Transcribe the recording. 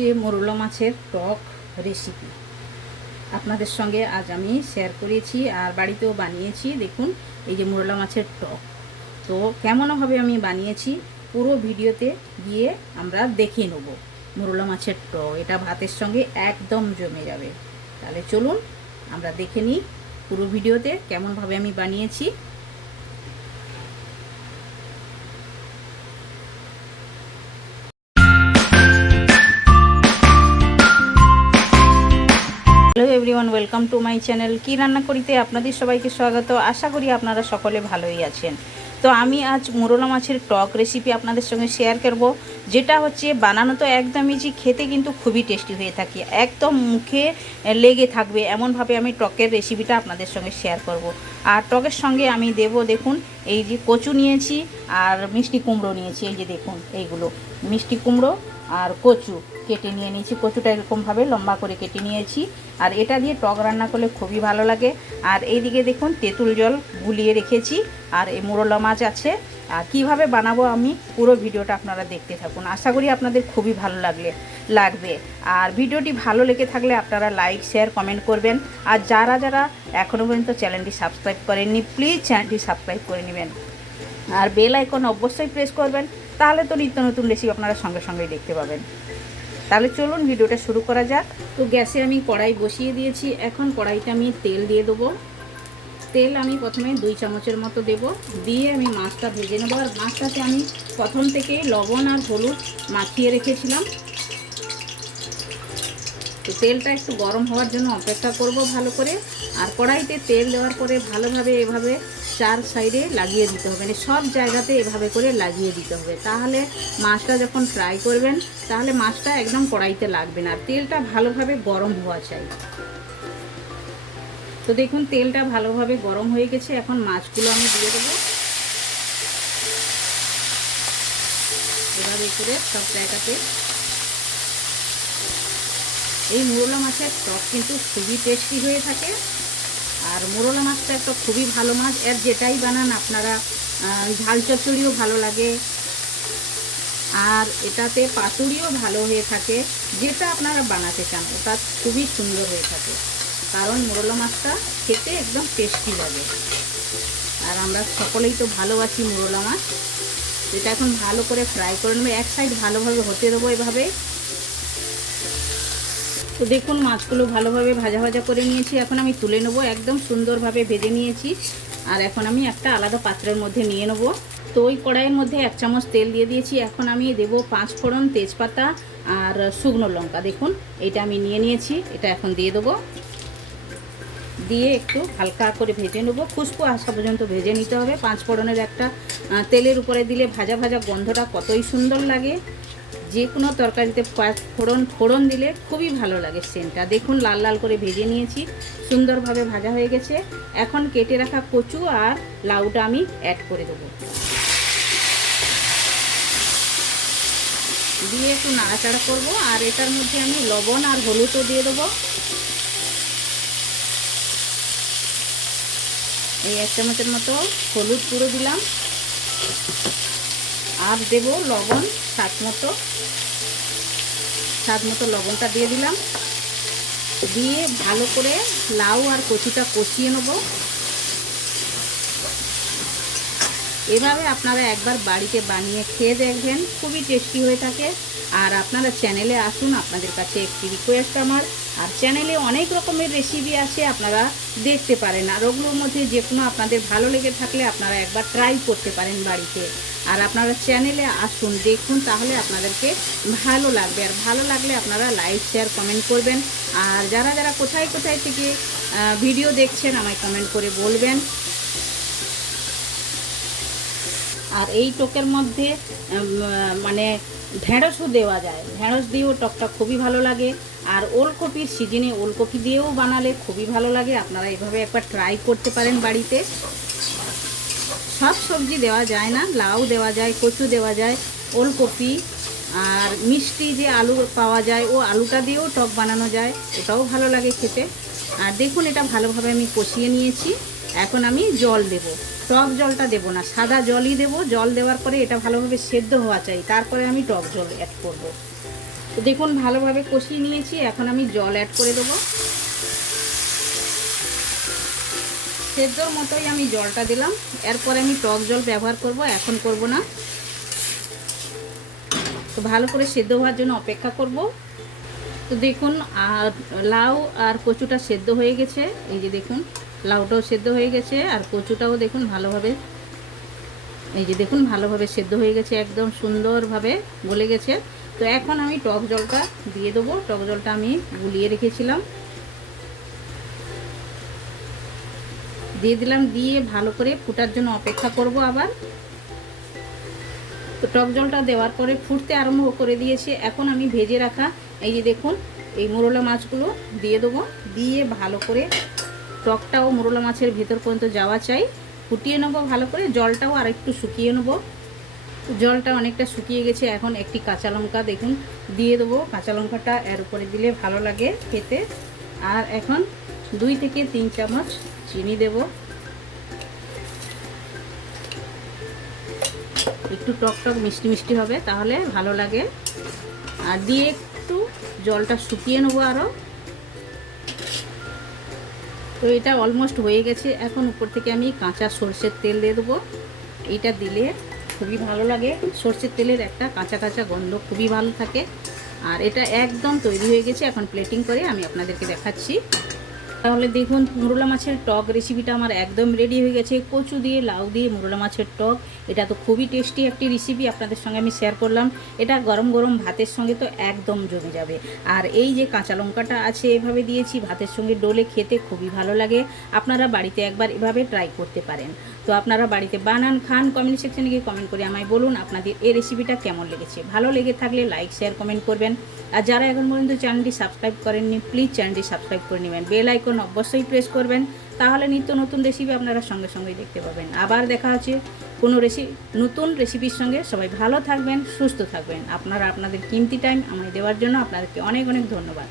হচ্ছে মোরলা মাছের টক রেসিপি আপনাদের সঙ্গে আজ আমি শেয়ার করেছি আর বাড়িতেও বানিয়েছি। দেখুন, এই যে মোরলা মাছের টক। তো কেমনভাবে আমি বানিয়েছি, পুরো ভিডিওতে গিয়ে আমরা দেখে নেব মোরলা মাছের টক। এটা ভাতের সঙ্গে একদম জমে যাবে। তাহলে চলুন, আমরা দেখে নিই পুরো ভিডিওতে কেমনভাবে আমি বানিয়েছি। Everyone welcome to my channel কি রান্না করিতে আপনাদের সবাইকে স্বাগত। আশা করি আপনারা সকলে ভালোই আছেন। তো আমি আজ মুরলা মাছের টক রেসিপি আপনাদের সঙ্গে শেয়ার করব, যেটা হচ্ছে বানানো তো একদম ইজি খেতে কিন্তু খুবই টেস্টি হয়ে থাকে। একদম মুখে লেগে থাকবে, এমনভাবে আমি টকের রেসিপিটা আপনাদের সঙ্গে শেয়ার করব। আর টকের সঙ্গে আমি দেব, দেখুন, এই যে কচু নিয়েছি আর মিষ্টি কুমড়ো নিয়েছি, এই যে দেখুন, এইগুলো। মিষ্টি কুমড়ো আর কচু। কেটে নিয়ে নিয়েছি, কচুটা এরকমভাবে লম্বা করে কেটে নিয়েছি। আর এটা দিয়ে টক রান্না করলে খুবই ভালো লাগে। আর এইদিকে দেখুন, তেঁতুল জল গুলিয়ে রেখেছি। আর এই মোরলা মাছ আছে। আর কীভাবে বানাবো আমি পুরো ভিডিওটা আপনারা দেখতে থাকুন। আশা করি আপনাদের খুবই ভালো লাগলে লাগবে। আর ভিডিওটি ভালো লেগে থাকলে আপনারা লাইক, শেয়ার, কমেন্ট করবেন। আর যারা যারা এখনও পর্যন্ত চ্যানেলটি সাবস্ক্রাইব করেননি, প্লিজ চ্যানেলটি সাবস্ক্রাইব করে নেবেন। আর বেল আইকন অবশ্যই প্রেস করবেন। তাহলে তো নিত্য নতুন রেসিপি আপনারা সঙ্গে সঙ্গেই দেখতে পাবেন। তাহলে চলুন ভিডিওটা শুরু করা যাক। তো গ্যাসে আমি কড়াই বসিয়ে দিয়েছি। এখন কড়াইতে আমি তেল দিয়ে দেবো। তেল আমি প্রথমে দুই চামচের মতো দেব। দিয়ে আমি মাছটা ভেজে নেব। আর মাছটাতে আমি প্রথম থেকে লবণ আর হলুদ মাখিয়ে রেখেছিলাম। তো তেলটা একটু গরম হওয়ার জন্য অপেক্ষা করব ভালো করে। আর কড়াইতে তেল দেওয়ার পরে ভালোভাবে এভাবে চার সাইডে লাগিয়ে দিতে হবে। মানে সব জায়গাতে এভাবে করে লাগিয়ে দিতে হবে। তাহলে মাছটা যখন ফ্রাই করবেন, তাহলে মাছটা একদম কড়াইতে লাগবে না। আর তেলটা ভালোভাবে গরম হওয়া চাই। তো দেখুন, তেলটা ভালোভাবে গরম হয়ে গেছে। এখন মাছগুলো আমি দিয়ে দেবো। এভাবে করে সব জায়গাতে। এই মোরলা মাছের টক কিন্তু খুবই টেস্টি হয়ে থাকে। আর মোরলা মাছটা একটা খুবই ভালো মাছ। এর যেটাই বানান আপনারা ঝাল চচ্চড়িও ভালো লাগে। আর এটাতে পাতুরিও ভালো হয়ে থাকে, যেটা আপনারা বানাতে চান, ওটা খুবই সুন্দর হয়ে থাকে। কারণ মোরলা মাছটা খেতে একদম টেস্টি লাগে। আর আমরা সকলেই তো ভালোবাসি মোরলা মাছ। এটা এখন ভালো করে ফ্রাই করে নেব। এক সাইড ভালোভাবে হতে দেবো এভাবে। তো দেখুন, মাছগুলো ভালোভাবে ভাজা ভাজা করে নিয়েছি। এখন আমি তুলে নেব, একদম সুন্দরভাবে ভেজে নিয়েছি। আর এখন আমি একটা আলাদা পাত্রের মধ্যে নিয়ে নেব। তো ওই কড়াইয়ের মধ্যে এক চামচ তেল দিয়ে দিয়েছি। এখন আমি দেবো পাঁচ ফোড়ন তেজপাতা আর শুকনো লঙ্কা। দেখুন, এটা আমি নিয়ে নিয়েছি, এটা এখন দিয়ে দেবো। দিয়ে একটু হালকা করে ভেজে নেব। খুশকু আসা পর্যন্ত ভেজে নিতে হবে। পাঁচ ফোড়নের একটা তেলের উপরে দিলে ভাজা ভাজা গন্ধটা কতই সুন্দর লাগে। যে কোনো তরকারিতে ফোড়ন ফোড়ন দিলে খুবই ভালো লাগে সেন্টটা। দেখুন, লাল লাল করে ভেজে নিয়েছি, সুন্দরভাবে ভাজা হয়ে গেছে। এখন কেটে রাখা কচু আর লাউটা আমি অ্যাড করে দেবো। দিয়ে একটু নাড়াচাড়া করব, আর এটার মধ্যে আমি লবণ আর হলুদও দিয়ে দেবো। এই এক চামচের মতো হলুদ পুরো দিলাম। আর দেব লবণ, স্বাদ মতো। স্বাদ মতো লবণটা দিয়ে দিলাম। দিয়ে ভালো করে লাউ আর কচিটা কষিয়ে নেব। এভাবে আপনারা একবার বাড়িতে বানিয়ে খেয়ে দেখবেন। খুবই টেস্টি হয়ে থাকে। আর আপনারা চ্যানেলে আসুন, আপনাদের কাছে একটি রিকোয়েস্ট আমার। আর চ্যানেলে অনেক রকমের রেসিপি আছে, আপনারা দেখতে পারেন। আর ওগুলোর মধ্যে যে কোনো আপনাদের ভালো লেগে থাকলে আপনারা একবার ট্রাই করতে পারেন বাড়িতে। আর আপনারা চ্যানেলে আসুন, দেখুন, তাহলে আপনাদেরকে ভালো লাগবে। আর ভালো লাগলে আপনারা লাইক শেয়ার কমেন্ট করবেন। আর যারা যারা কোথায় কোথায় থেকে ভিডিও দেখছেন, আমায় কমেন্ট করে বলবেন। আর এই টোকের মধ্যে মানে ঢেঁড়সও দেওয়া যায়। ঢেঁড়স দিয়েও টকটা খুবই ভালো লাগে। আর ওলকপির সিজনে ওলকপি দিয়েও বানালে খুবই ভালো লাগে। আপনারা এভাবে একবার ট্রাই করতে পারেন বাড়িতে। সব সবজি দেওয়া যায় না, লাউ দেওয়া যায়, কচু দেওয়া যায়, ওলকপি আর মিষ্টি যে আলু পাওয়া যায়, ও আলুটা দিয়েও টক বানানো যায়। এটাও ভালো লাগে খেতে। আর দেখুন, এটা ভালোভাবে আমি কষিয়ে নিয়েছি। এখন আমি জল দেব। টক জলটা দেব না, সাদা জলই দেব। জল দেওয়ার পরে এটা ভালোভাবে সেদ্ধ হওয়া চাই। তারপরে আমি টক জল অ্যাড করব। তো দেখুন, ভালোভাবে কষিয়ে নিয়েছি। এখন আমি জল অ্যাড করে দেবো। সেদ্ধর মতোই আমি জলটা দিলাম। এরপরে আমি টক জল ব্যবহার করব, এখন করব না। তো ভালো করে সেদ্ধ হওয়ার জন্য অপেক্ষা করব। তো দেখুন আর লাউ আর কচুটা সেদ্ধ হয়ে গেছে। এই যে দেখুন লাউটাও সেদ্ধ হয়ে গেছে আর কচুটাও দেখুন ভালোভাবে, এই যে দেখুন ভালোভাবে সেদ্ধ হয়ে গেছে, একদম সুন্দরভাবে গলে গেছে। তো এখন আমি টক জলটা দিয়ে দেবো, টক জলটা আমি গুলিয়ে রেখেছিলাম। দিয়ে দিলাম, দিয়ে ভালো করে ফুটার জন্য অপেক্ষা করব আবার। তো টক জলটা দেওয়ার পরে ফুটতে আরম্ভ করে দিয়েছে। এখন আমি ভেজে রাখা, এই যে দেখুন, এই মোরলা মাছগুলো দিয়ে দেবো, দিয়ে ভালো করে টকটাও মোরলা মাছের ভেতর পর্যন্ত যাওয়া চাই। ফুটিয়ে নেব ভালো করে, জলটাও আর একটু শুকিয়ে নেব। জলটা অনেকটা শুকিয়ে গেছে, এখন একটি কাঁচা লঙ্কা দেখুন, দিয়ে দেবো। কাঁচা লঙ্কাটা এর উপরে দিলে ভালো লাগে খেতে। আর এখন দুই থেকে তিন চামচ চিনি দেব। একটু টক টক মিষ্টি মিষ্টি হবে, তাহলে ভালো লাগে। আর দিয়ে একটু জলটা শুকিয়ে নেব আরও। তো এটা অলমোস্ট হয়ে গেছে। এখন উপর থেকে আমি কাঁচা সর্ষের তেল দিয়ে দেবো। এইটা দিলে খুবই ভালো লাগে। সর্ষের তেলের একটা কাঁচা কাঁচা গন্ধ খুবই ভালো থাকে। আর এটা একদম তৈরি হয়ে গেছে। এখন প্লেটিং করে আমি আপনাদেরকে দেখাচ্ছি। তাহলে দেখুন, মুরলা মাছের টক রেসিপিটা আমার একদম রেডি হয়ে গেছে। কচু দিয়ে, লাউ দিয়ে মুরলা মাছের টক। এটা তো খুবই টেস্টি একটি রেসিপি আপনাদের সঙ্গে আমি শেয়ার করলাম। এটা গরম গরম ভাতের সঙ্গে তো একদম জমে যাবে। আর এই যে কাঁচা লঙ্কাটা আছে, এভাবে দিয়েছি, ভাতের সঙ্গে ডোলে খেতে খুবই ভালো লাগে। আপনারা বাড়িতে একবার এভাবে ট্রাই করতে পারেন। তো আপনারা বাড়িতে বানান, খান কমেন্ট সেকশনে গিয়ে কমেন্ট করে আমায় বলুন আপনাদের এই রেসিপিটা কেমন লেগেছে। ভালো লেগে থাকলে লাইক শেয়ার কমেন্ট করবেন। আর যারা এখন পর্যন্ত চ্যানেলটি সাবস্ক্রাইব করেননি প্লিজ চ্যানেলটি সাবস্ক্রাইব করে নেবেন। বেল আইকন অবশ্যই প্রেস করবেন। তাহলে নিত্য নতুন রেসিপি আপনারা সঙ্গে সঙ্গেই দেখতে পাবেন। আবার দেখা হচ্ছে কোনো রেসিপি নতুন রেসিপির সঙ্গে। সবাই ভালো থাকবেন, সুস্থ থাকবেন। আপনারা আপনাদের কিমতি টাইম আমায় দেওয়ার জন্য আপনাদেরকে অনেক অনেক ধন্যবাদ।